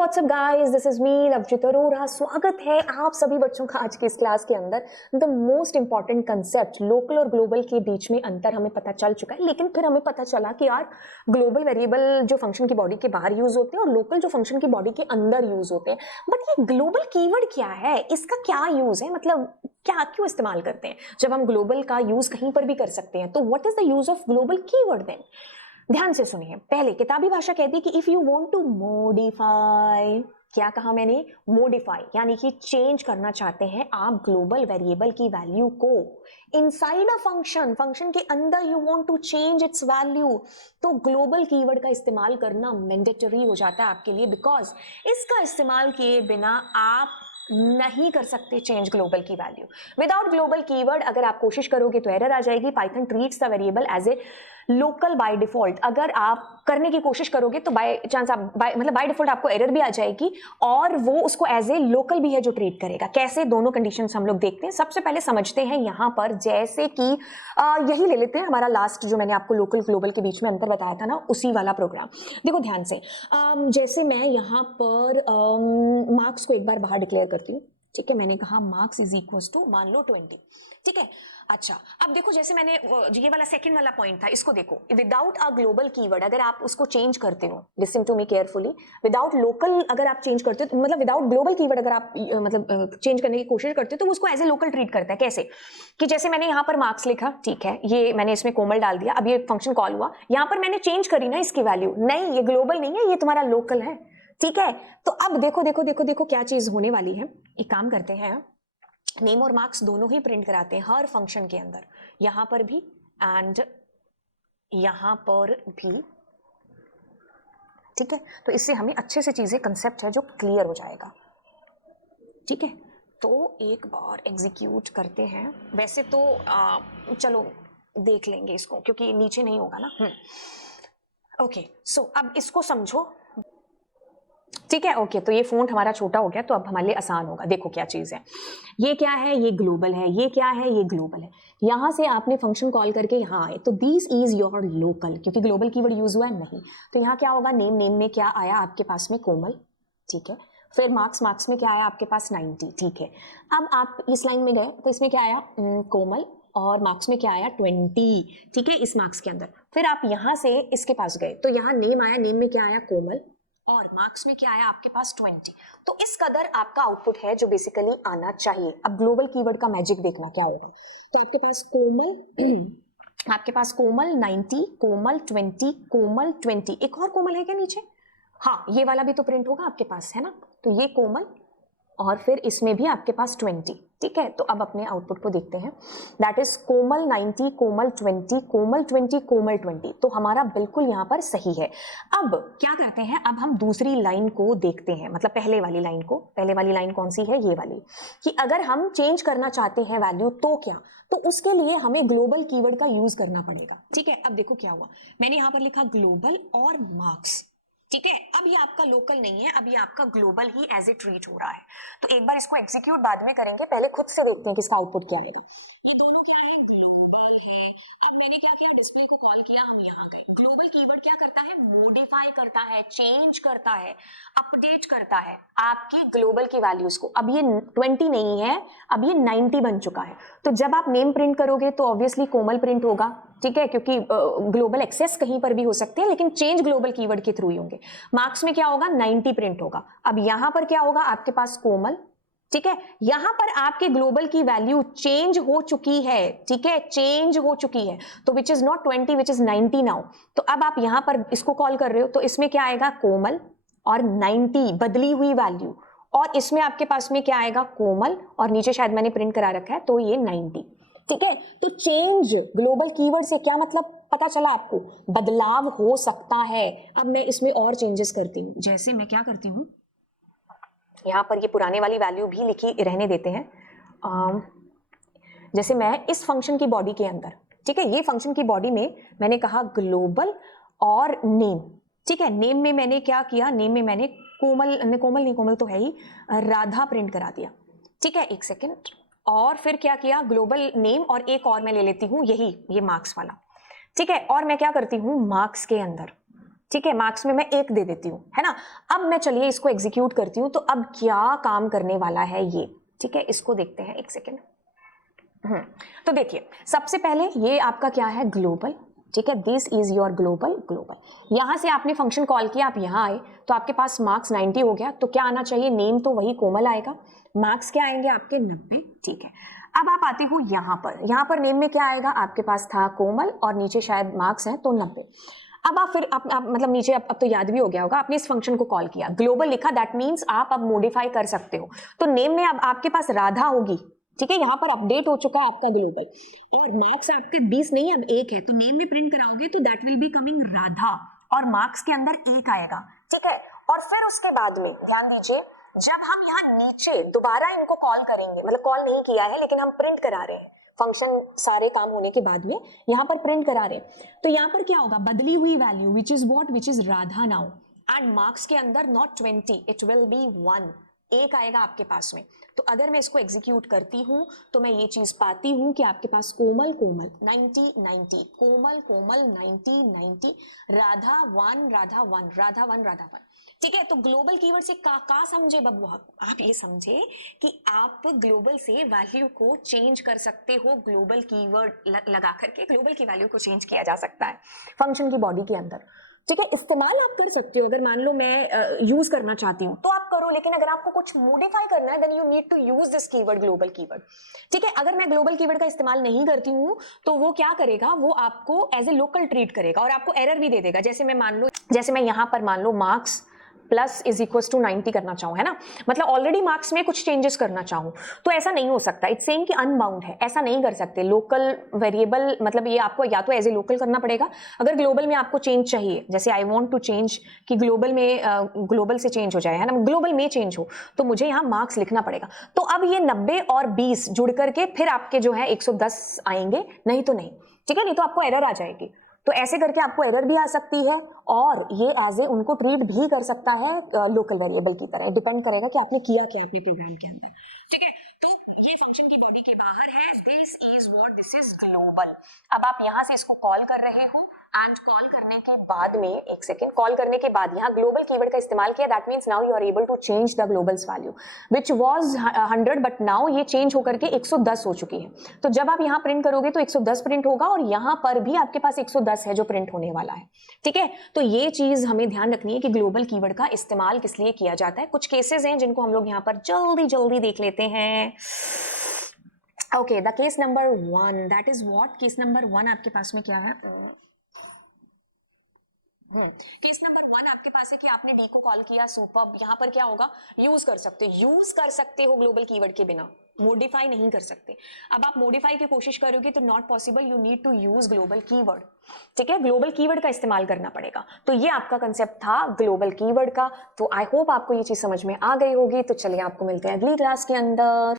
WhatsApp guys, this is me Lovejeet Arora. स्वागत है आप सभी बच्चों का आज की इस क्लास के अंदर। The most important concept local और ग्लोबल के बीच में अंतर हमें पता चल चुका है, लेकिन फिर हमें पता चला कि यार ग्लोबल वेरिएबल जो फंक्शन की बॉडी के बाहर यूज होते हैं और लोकल जो फंक्शन की बॉडी के अंदर यूज होते हैं। बट ये ग्लोबल कीवर्ड क्या है, इसका क्या यूज है, मतलब क्या क्यों इस्तेमाल करते हैं जब हम ग्लोबल का यूज कहीं पर भी कर सकते हैं? तो what is the use of global keyword then? ध्यान से सुनिए। पहले किताबी भाषा कहती है कि if you want to modify, क्या कहा मैंने? मॉडिफाई, यानी कि चेंज करना चाहते हैं आप ग्लोबल वेरिएबल की वैल्यू को इनसाइड अ फंक्शन, फंक्शन के अंदर you want to change its value, तो ग्लोबल कीवर्ड का इस्तेमाल करना मैंडेटरी हो जाता है आपके लिए, बिकॉज इसका इस्तेमाल किए बिना आप नहीं कर सकते चेंज ग्लोबल की वैल्यू। विदाउट ग्लोबल कीवर्ड अगर आप कोशिश करोगे तो एरर आ जाएगी। Python treats the variable as a local by default. अगर आप करने की कोशिश करोगे तो बाय चांस आप मतलब बाय डिफॉल्ट आपको एरर भी आ जाएगी और वो उसको एज ए लोकल भी है जो ट्रीट करेगा। कैसे? दोनों कंडीशंस हम लोग देखते हैं। सबसे पहले समझते हैं यहां पर, जैसे कि यही ले लेते हैं हमारा लास्ट जो मैंने आपको लोकल ग्लोबल के बीच में अंतर बताया था ना, उसी वाला प्रोग्राम। देखो ध्यान से, जैसे मैं यहाँ पर मार्क्स को एक बार बाहर डिक्लेयर करती हूँ। ठीक है, मैंने कहा मार्क्स इज इक्वल टू मान लो 20। ठीक है, अच्छा अब देखो, जैसे मैंने ये वाला सेकंड वाला पॉइंट था, इसको देखो। विदाउट अ ग्लोबल कीवर्ड अगर आप उसको चेंज करते हो, listen to me carefully, without local अगर आप चेंज करते हो, मतलब विदाउट ग्लोबल कीवर्ड अगर आप मतलब चेंज करने की कोशिश करते हो, तो वो उसको एज ए लोकल ट्रीट करता है। कैसे? कि जैसे मैंने यहाँ पर मार्क्स लिखा, ठीक है, ये मैंने इसमें कोमल डाल दिया, अब ये फंक्शन कॉल हुआ, यहाँ पर मैंने चेंज करी ना इसकी वैल्यू, नहीं ये ग्लोबल नहीं है, ये तुम्हारा लोकल है। ठीक है, तो अब देखो देखो देखो देखो क्या चीज होने वाली है। एक काम करते हैं, नेम और मार्क्स दोनों ही प्रिंट कराते हैं हर फंक्शन के अंदर, यहां पर भी एंड यहां पर भी। ठीक है, तो इससे हमें अच्छे से चीजें, कंसेप्ट है जो क्लियर हो जाएगा। ठीक है, तो एक बार एग्जीक्यूट करते हैं। वैसे तो चलो देख लेंगे इसको, क्योंकि नीचे नहीं होगा ना। ओके, सो अब इसको समझो। ठीक है, ओके, तो ये फ़ॉन्ट हमारा छोटा हो गया, तो अब हमारे लिए आसान होगा। देखो क्या चीज़ है, ये क्या है? ये ग्लोबल है। ये क्या है? ये ग्लोबल है। यहाँ से आपने फंक्शन कॉल करके यहाँ आए, तो दिस इज योर लोकल, क्योंकि ग्लोबल कीवर्ड यूज हुआ है नहीं। तो यहाँ क्या होगा? नेम, नेम में क्या आया आपके पास में? कोमल। ठीक है, फिर मार्क्स, मार्क्स में क्या आया आपके पास? 90। ठीक है, अब आप इस लाइन में गए तो इसमें क्या आया? कोमल, और मार्क्स में क्या आया? 20। ठीक है, इस मार्क्स के अंदर। फिर आप यहाँ से इसके पास गए तो यहाँ नेम आया, नेम में क्या आया? कोमल, और मार्क्स में क्या आया आपके पास? 20। तो इस कदर आपका आउटपुट है जो बेसिकली आना चाहिए। अब ग्लोबल कीवर्ड का मैजिक देखना क्या होगा। तो आपके पास कोमल आपके पास कोमल 90, कोमल 20, कोमल 20। एक और कोमल है क्या नीचे? हाँ, ये वाला भी तो प्रिंट होगा आपके पास, है ना? तो ये कोमल, और फिर इसमें भी आपके पास 20। ठीक है, तो अब अपने आउटपुट को देखते हैं। दैट इज कोमल 90, कोमल 20, कोमल 20, कोमल 20। तो हमारा बिल्कुल यहाँ पर सही है। अब क्या करते हैं, अब हम दूसरी लाइन को देखते हैं, मतलब पहले वाली लाइन को। पहले वाली लाइन कौन सी है? ये वाली, कि अगर हम चेंज करना चाहते हैं वैल्यू तो क्या, तो उसके लिए हमें ग्लोबल कीवर्ड का यूज करना पड़ेगा। ठीक है, अब देखो क्या हुआ, मैंने यहाँ पर लिखा ग्लोबल और मार्क्स। ठीक है, अब ये आपका लोकल नहीं है, अब ये आपका ग्लोबल ही एज ए ट्रीट हो रहा है। तो एक बार इसको एग्जीक्यूट बाद में करेंगे, पहले खुद से देखते हैं किसका आउटपुट क्या आएगा। ये दोनों क्या है? ग्लोबल है। अब मैंने क्या किया? डिस्प्ले को कॉल किया, हम यहाँ गए। ग्लोबल कीवर्ड क्या करता है? मॉडिफाई करता है, चेंज करता है, अपडेट करता है आपकी ग्लोबल की वैल्यूज को। अब ये 20 नहीं है, अब ये 90 बन चुका है। तो जब आप नेम प्रिंट करोगे तो ऑब्वियसली कोमल प्रिंट होगा। ठीक है, क्योंकि ग्लोबल एक्सेस कहीं पर भी हो सकते हैं, लेकिन चेंज ग्लोबल कीवर्ड के थ्रू ही होंगे। मार्क्स में क्या होगा? 90 प्रिंट होगा। अब यहां पर क्या होगा आपके पास? कोमल। ठीक है, यहां पर आपके ग्लोबल की वैल्यू चेंज हो चुकी है। ठीक है, चेंज हो चुकी है, तो which is not 20, which is 90 now. तो अब आप यहां पर इसको कॉल कर रहे हो, तो इसमें क्या आएगा? कोमल और 90 बदली हुई वैल्यू, और इसमें आपके पास में क्या आएगा? कोमल, और नीचे शायद मैंने प्रिंट करा रखा है, तो ये 90। ठीक है, तो चेंज ग्लोबल कीवर्ड से क्या मतलब पता चला आपको? बदलाव हो सकता है। अब मैं इसमें और चेंजेस करती हूँ। जैसे मैं क्या करती हूँ, यहाँ पर ये पुराने वाली वैल्यू भी लिखी रहने देते हैं। जैसे मैं इस फंक्शन की बॉडी के अंदर, ठीक है, ये फंक्शन की बॉडी में मैंने कहा ग्लोबल और नेम। ठीक है, नेम में मैंने क्या किया? नेम में मैंने कोमल तो है ही, राधा प्रिंट करा दिया। ठीक है, एक सेकेंड, और फिर क्या किया? ग्लोबल नेम, और एक और मैं ले लेती हूँ, यही ये मार्क्स वाला। ठीक है, और मैं क्या करती हूँ? मार्क्स के अंदर, ठीक है, मार्क्स में मैं 1 दे देती हूँ, है ना। अब मैं चलिए इसको एग्जीक्यूट करती हूँ, तो अब क्या काम करने वाला है ये, ठीक है, इसको देखते हैं, एक सेकेंड। तो देखिए सबसे पहले ये आपका क्या है, ग्लोबल, ठीक है, दिस इज योर ग्लोबल। यहां से आपने फंक्शन कॉल किया, आप यहां आए तो आपके पास मार्क्स 90 हो गया, तो क्या आना चाहिए, नेम तो वही कोमल आएगा, मार्क्स क्या आएंगे आपके 90, ठीक है। अब आप आते हो यहाँ पर नेम में क्या आएगा, आपके पास था कोमल और नीचे शायद मार्क्स हैं तो 90। अब आप फिर आप मतलब नीचे अब तो याद भी हो गया होगा, आपने इस फंक्शन को कॉल किया, ग्लोबल लिखा, दैट मीन्स आप अब मॉडिफाई कर सकते हो। तो नेम में अब आपके पास राधा होगी, ठीक है, यहाँ पर अपडेट हो चुका है आपका ग्लोबल, और मार्क्स आपके 20 नहीं अब 1 है, तो नेम में प्रिंट कराओगे तो that will be coming Radha, और मार्क्स के अंदर 1 आएगा, ठीक है। और फिर उसके बाद में ध्यान दीजिए, जब हम यहाँ नीचे दोबारा इनको कॉल करेंगे, मतलब कॉल नहीं किया है लेकिन हम प्रिंट करा रहे हैं, फंक्शन सारे काम होने के बाद में यहाँ पर प्रिंट करा रहे हैं, तो यहाँ पर क्या होगा, बदली हुई value which is what, which is Radha now, and marks के अंदर नॉट 20, इट विल बी 1, 1 आएगा आपके पास में। तो अगर मैं इसको एग्जीक्यूट करती हूं तो मैं ये चीज पाती हूं कि आपके पास कोमल 90 90, कोमल 90 90, राधा 1, ठीक है। तो ग्लोबल कीवर्ड से का समझे बबुआ, आप ये समझे कि आप ग्लोबल से वैल्यू को चेंज कर सकते हो, ग्लोबल कीवर्ड लगा करके ग्लोबल की वैल्यू को चेंज किया जा सकता है फंक्शन की बॉडी के अंदर, ठीक है। इस्तेमाल आप कर सकते हो, अगर मान लो मैं यूज करना चाहती हूँ तो आप करो, लेकिन अगर आपको कुछ मॉडिफाई करना है then you need to use this keyword, global keyword, ठीक है। अगर मैं ग्लोबल कीवर्ड का इस्तेमाल नहीं करती हूँ तो वो क्या करेगा, वो आपको एज ए लोकल ट्रीट करेगा और आपको एरर भी दे देगा। जैसे मैं यहाँ पर मान लो marks plus is equal to 90 करना चाहूँ, है ना, मतलब ऑलरेडी मार्क्स में कुछ चेंजेस करना चाहूँ, तो ऐसा नहीं हो सकता, इट्स सेइंग कि अनबाउंड है, ऐसा नहीं कर सकते। लोकल वेरिएबल मतलब ये आपको या तो एज ए लोकल करना पड़ेगा, अगर ग्लोबल में आपको चेंज चाहिए, जैसे आई वांट टू चेंज कि ग्लोबल में ग्लोबल से चेंज हो जाए, है ना, ग्लोबल में चेंज हो, तो मुझे यहाँ मार्क्स लिखना पड़ेगा। तो अब ये 90 और 20 जुड़ करके फिर आपके जो है 110 आएंगे, नहीं तो नहीं, ठीक है, नहीं तो आपको एरर आ जाएगी। तो ऐसे करके आपको एरर भी आ सकती है और ये एज ए उनको ट्रीट भी कर सकता है लोकल वेरिएबल की तरह, डिपेंड करेगा कि आपने किया क्या अपने प्रोग्राम के अंदर, ठीक है। तो ये फंक्शन की बॉडी के बाहर है, this is what, this is global. अब आप यहां से इसको कॉल कर रहे हो एंड कॉल करने के बाद में, एक सेकेंड, कॉल करने के बाद यहाँ ग्लोबल कीवर्ड का इस्तेमाल किया, that means now you are able to change the globals value which was 100 but now ये चेंज होकर के 110 हो चुकी है। तो जब आप यहाँ प्रिंट करोगे तो 110 प्रिंट होगा और यहाँ पर भी आपके पास 110 है जो प्रिंट होने वाला है, ठीक है। तो ये चीज हमें ध्यान रखनी है कि ग्लोबल कीवर्ड का इस्तेमाल किस लिए किया जाता है। कुछ केसेस हैं जिनको हम लोग यहाँ पर जल्दी जल्दी देख लेते हैं। Okay, the case number 1, that is what, case number 1 आपके पास में क्या है, केस नंबर 1 आपके पास है कि आपने डी को कॉल किया, सुपर्ब, यहाँ पर क्या होगा, यूज कर सकते हो ग्लोबल कीवर्ड के बिना, मॉडिफाई नहीं कर सकते। अब आप मॉडिफाई की कोशिश करोगे तो not possible, you need to use global keyword, ठीक है, ग्लोबल कीवर्ड का इस्तेमाल करना पड़ेगा। तो ये आपका कंसेप्ट था ग्लोबल कीवर्ड का। तो आई होप आपको ये चीज समझ में आ गई होगी। तो चलिए आपको मिलते हैं अगली क्लास के अंदर।